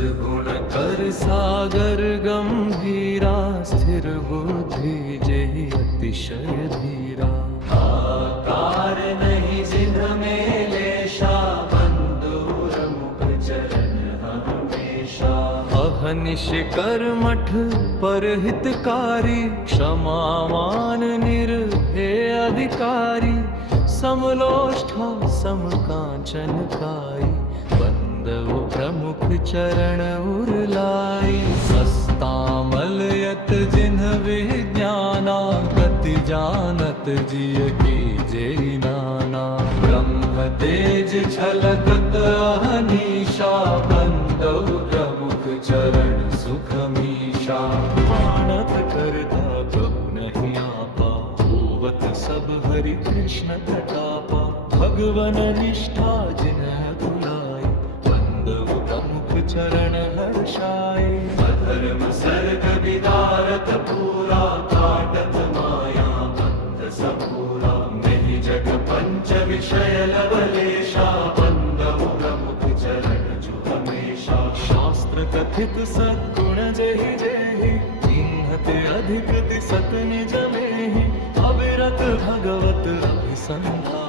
सद्गुण कर सागर गंभीरा, स्थिर बुद्धि जेहि अतिशय धीरा। आकार नहीं जिन्ह में लेशा, बंधुर मुख चरण हमेशा। अहनिश कर्मठ पर हितकारी, क्षमावान निर्भय अधिकारी। समलोष्ठा समकांचन काई, बंदव प्रमुख चरण उरलाई। हस्तामल यत जिन्ह विज्ञाना, गति जानत जिय कीजे नाना। ब्रह्म तेज छलकत अहनीशा, बंदव प्रमुख चरण सुखमीशा। मानत करता कबु नहीं आपा, होवत सब हरि कृष्ण प्रतापा। भगवन निष्ठा जिन्ह तुलाई, बंदव प्रमुख चरण हर्षाय। अधर्म सर्ग विदारत पूरा, काटत माया बंध सपूरा। नहीं जग पंच विषय लवलेशा, बंदव प्रमुख चरण जो हमेशा। शास्त्र कथित सद्गुण जेहि जेहि, चिन्हते अधिक सत निज मेहि। अविरत भगवत अभिसंधान,